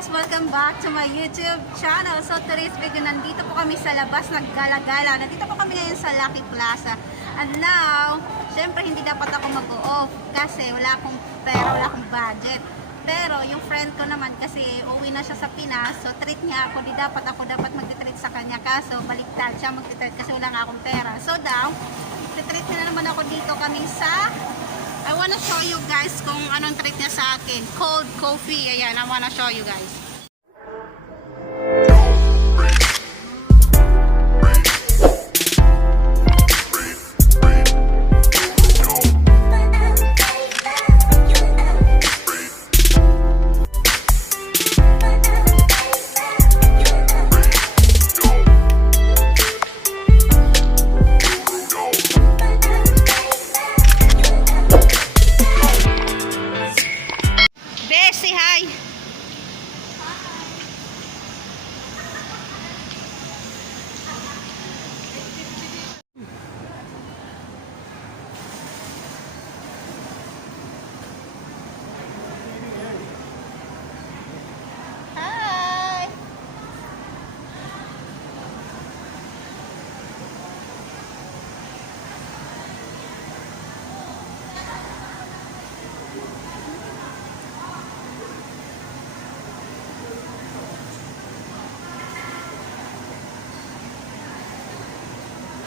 guys! Welcome back to my YouTube channel. So today's video, nandito po kami sa labas, naggala-gala. Nandito po kami ngayon sa Lucky Plaza. And now, syempre hindi dapat ako mag-off kasi wala akong pera, wala akong budget. Pero yung friend ko naman kasi uwi na siya sa Pinas, so treat niya ako, ako dapat mag-treat sa kanya. Kaso baliktad siya mag-treat kasi wala nga akong pera. So daw, treat niya na naman ako dito kami sa I wanna show you guys kung anong treat niya sa akin. Cold coffee. Ayan, I wanna show you guys.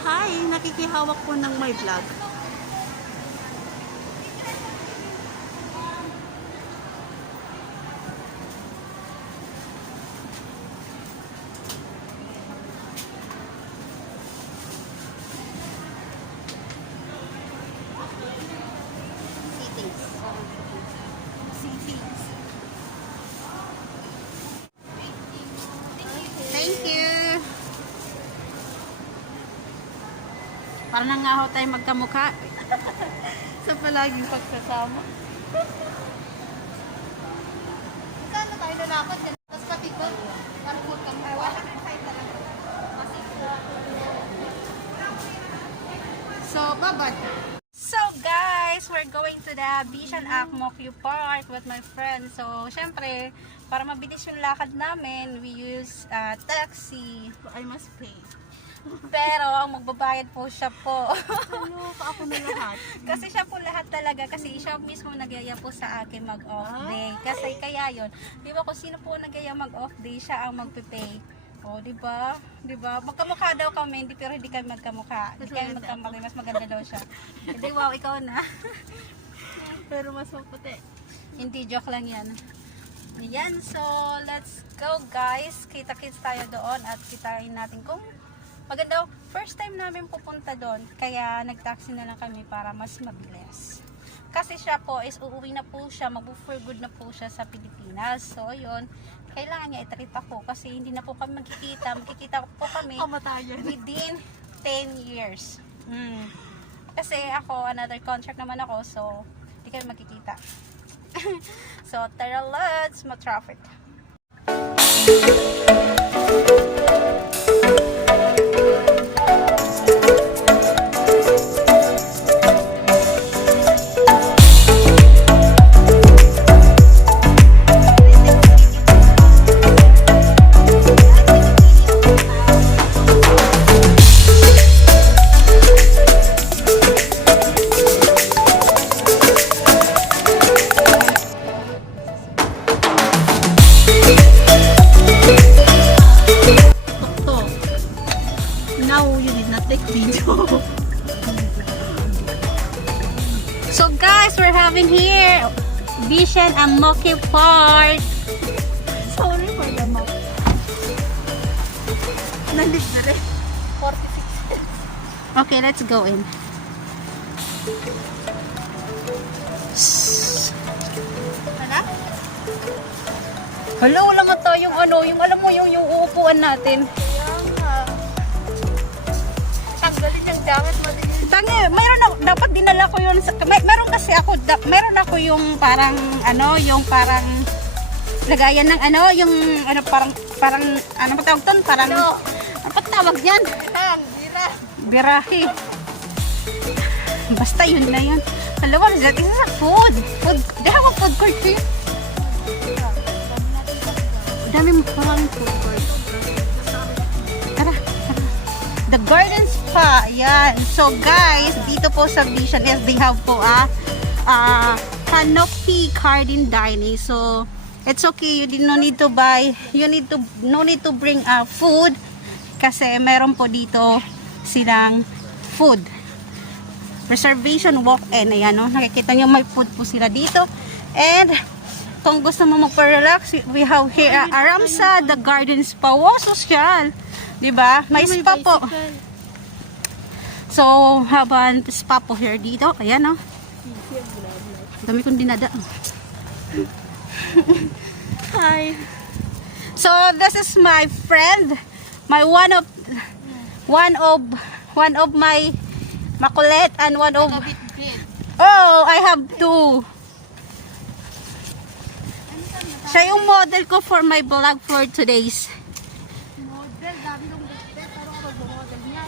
Hi! Nakikihawak po ng my vlog. Thank you. Para nangaho tayo magkamukha. Sa palaging pagkasama. Kano tayo lalakot yan? Tapos pati ko, ano mo kang wala na tayo talaga. So, babad. So guys, we're going to the Bishan Park with my friends. So, syempre, para mabilis yung lakad namin, we use taxi. I must pay. Pero ang magbabayad po siya po. Ano, ako na lahat. Kasi siya po lahat talaga. Kasi siya mismo nagyaya po sa akin mag-off day. Kasi kaya yon, di ba kung sino po nagyaya mag-off day, siya ang magpipay. O, di ba? Di ba? Magkamukha daw kami, pero hindi kami magkamukha. Hindi kami magkamukha, mas maganda daw siya. Hindi, wow, ikaw na. Pero mas maputi. Hindi, joke lang yan. Ayan, so let's go guys. Kita-kits tayo doon at kitain natin kung maganda. First time namin pupunta doon, kaya nag-taxi na lang kami para mas mabilis. Kasi siya po is uuwi na po siya, mag-for good na po siya sa Pilipinas. So yun, kailangan niya i-treat ako kasi hindi na po kami magkikita. Magkikita po kami within 10 years. Kasi ako, another contract naman ako, so hindi kami magkikita. So tara, let's ma-traffic. So guys, we're having here Bishan Park. Sorry for the mouth. Nalit na rin. 46. Okay, let's go in. Hala, wala nga tayong ano, yung alam mo yung uupuan natin. Tanggalin yung damit, malinis. Tangi, mayroon ako, dapat dinala ko yun. Meron kasi ako, meron ako yung parang, ano, yung parang, lagayan ng ano, yung, ano, parang, ano ba tawag doon? Parang, ano pa tawag yan? Birahe. Basta yun na yun. Alam, this is a food. They have a food court here. Dami mo maraming food court. Tara, tara. The garden spa. Yan. So guys, dito po sa Bishan is they have po canopy garden dining. So it's okay, no need to buy, no need to bring food kasi meron po dito silang food. Reservation walk-in. Ayan, no? Nakikita nyo may food po sila dito. And kung gusto mo magpa-relax, we have here Aramsa, the garden spa. Wow, social. Diba? May spa po. So, habang spa po here dito. Ayan, no? Dami kong dinada. Hi. So, this is my friend. My one of my makulit and one of... Oh, I have two. Siya yung model ko for my vlog for today's. Model, dami nung model, pero ako mag-model niya.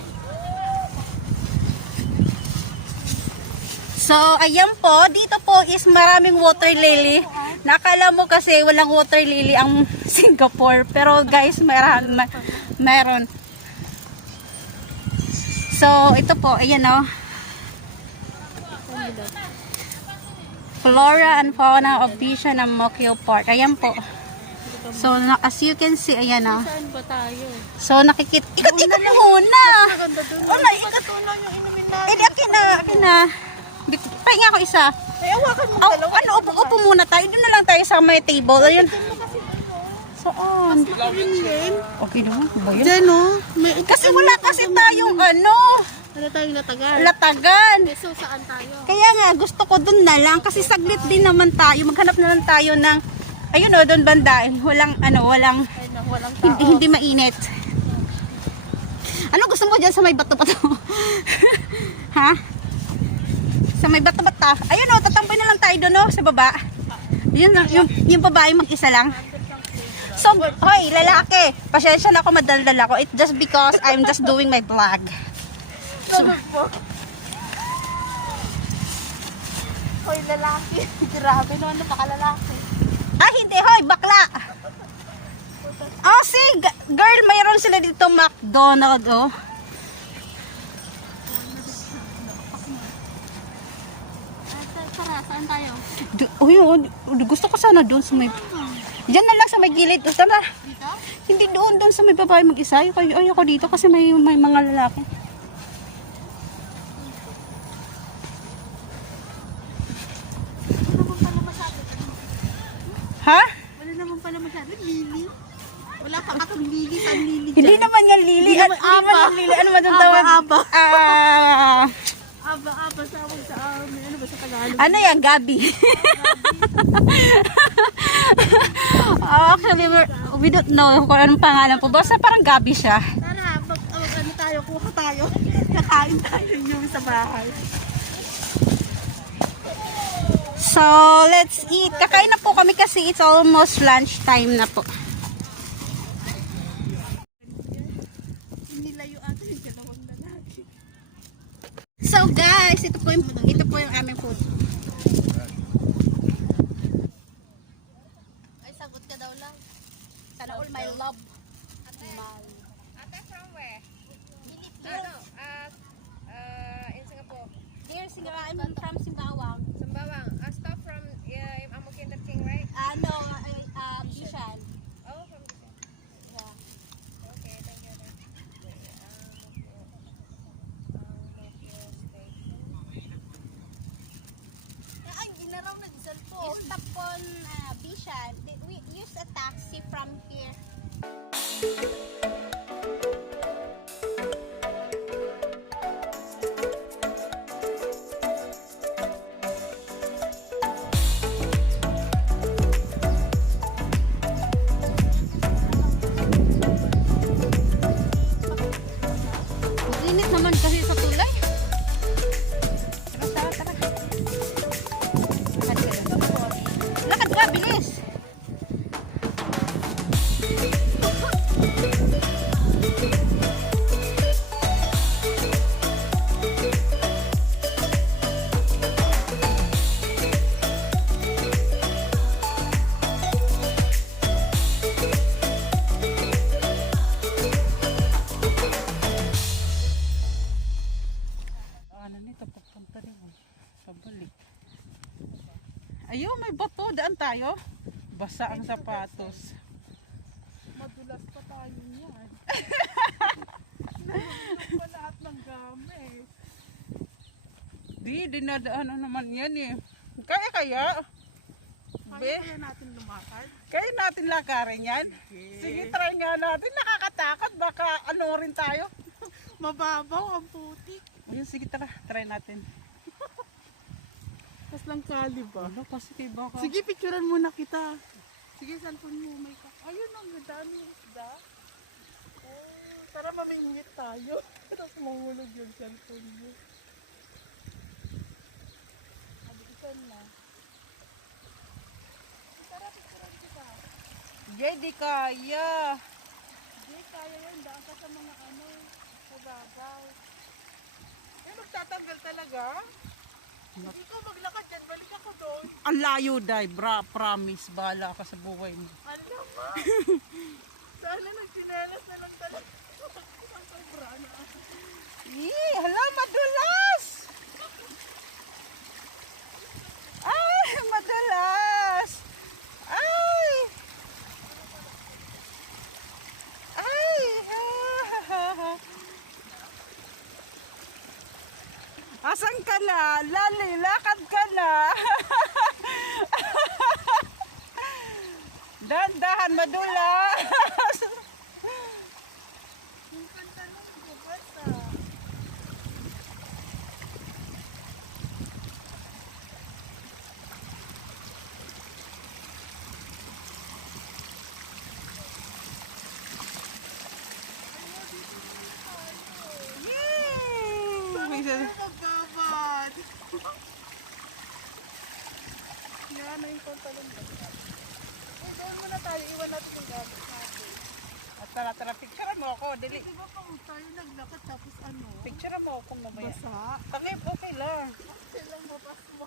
So, ayan po. Dito po is maraming water lily. Nakala mo kasi walang water lily ang Singapore. Pero guys, meron. So, ito po. Ayan o. Flora and fauna of Bishan and Mokyo Park. Ayan po. So, as you can see, ayan o. Saan ba tayo? So, nakikita. Ikot-ikot na muna. Maganda dun. Wala, ikot. Tulang yung inumin natin. Eh, akin na. Pahinga ko isa. Ay, awakan mo Oh, dalawa. ano, upo muna tayo. Doon na lang tayo sa may table. Ayun. Saan? Okay naman. Ba yun? Diyan, no? Kasi wala kasi tayong ano, Wala tayong latagan. latagan. So, saan tayo? Kaya nga, gusto ko doon na lang. Kasi saglit din naman tayo. Maghanap na lang tayo ng, ayun o, doon banda. Walang, walang, Ay, walang tao. hindi mainit. Ano gusto mo dyan sa may bato-bato? Ha? Sa may bato-bato. Ayun o, tatampay na lang tayo doon o, sa baba. Yun lang, yung babae mag-isa lang. So, hoy, lalaki. Pasensya na ako, madaldal ako. It's just because I'm just doing my vlog. So, Hoy, lalaki. Grabe naman, napakalalaki. hindi, hoy, bakla. Oh, see, girl, mayroon sila dito McDonald, oh. Tara, saan tayo? Gusto ko sana doon sa may... Diyan na lang sa may gilid. Tara. Dito? Hindi doon sa may babae mag-isa. Ayoko dito kasi may mga lalaki. Wala naman pala masyado. Ha? Wala naman pala masyado. Lili. Wala pa katong lili. Saan lili dyan? Hindi naman yan lili. Hindi naman aba. Ano man yung tawag? Aba. Ah... Aba, sawag sa amin. Ano ba sa Tagalog? Ano yan? Gabi. Actually, we don't know kung anong pangalan po. Basta parang Gabi siya. Tara, ano tayo? Kuha tayo. Kakain tayo yung sa bahay. So, let's eat. Kakain na po kami kasi it's almost lunch time na po. Nilayo ata yung dalawang lalaki. So guys, ito po yung aming food. Ay, sagot ka daw lang. Sana all my love. Ate, from where? Philippines. In Singapore. Dear Singapore, I'm from Simbawang. Sembawang. Stop from Amokin the King, right? No, Bishan. Oh, from Bishan. Yeah. Okay, thank you. Ay, ginaraw na diesel po. Stop on Bishan. We use a taxi from here. Init naman kasi sa tulay. Tara. Lakad ka, bilis. tayo. Basa ang sapatos. Madulas pa tayo niyan. Nahulog pa lahat ng gamit. Di, dinadaanan naman yan eh. Kaya? Kaya kaya natin lumakad? Kaya natin lakarin yan? Sige, try nga natin. Nakakatakot. Baka ano rin tayo. Mababaw ang putik. Ayun, sige, try natin. Tas lang kali ba? Ano, kasi baka... Sige, picturean muna kita. Sige, cellphone mo. May ayun, ang dami isda. Oh, tara mamingit tayo. Tapos mahulog yung cellphone mo. Abisan na. Tara, picturean kita. Jay, di kaya. Hindi, kaya yun. Daan ka sa mga mababaw. Magtatanggal talaga? Hindi ko maglakad dyan. Balik ako doon. Ang layo, Day. Promise. Bahala ka sa buhay mo. Alam mo? Sana nagsinelas na lang talaga. Ang sobra na. Hala, madulas! Ay, madulas! Ay! Ay! Asan ka na? Lali, lakad ka na. Dahan-dahan, madulas. Yung kanta nung bubasa. Magbabad. Yan na yung pantalon basa. Doon muna tayo. Iwan natin yung gamit natin. At tara, picture mo ako. Dili. Di ba pa tayo naglakad tapos ano? Picture mo ako mamaya. Basa. Takip, okay lang. Silang mapas mo.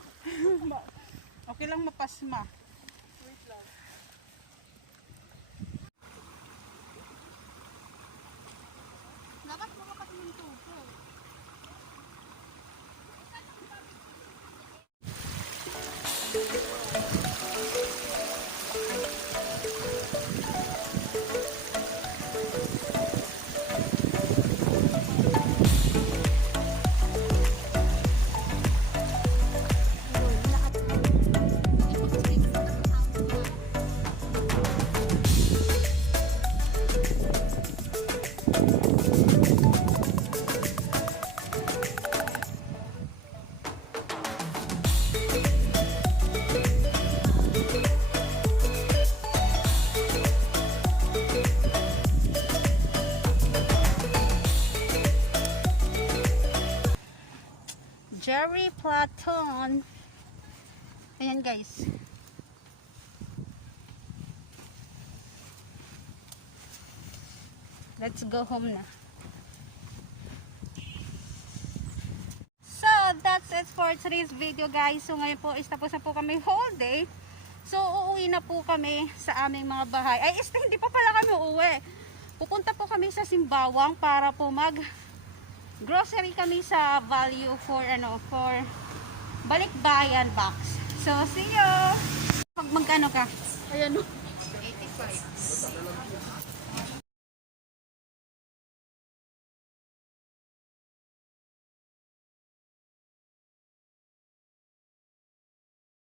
Okay lang mapasma. Wait lang. Lakas mo kasi yung tupo. Jerry Platon. Ayan guys. Let's go home na. So, that's it for today's video guys. So, ngayon po is tapos na po kami whole day. So, uuwi na po kami sa aming mga bahay. Ay, hindi pa pala kami uuwi. Pupunta po kami sa Simbawang para po grocery kami sa value for balikbayan box. So, see you! Magkano ka? Ayan o. 85.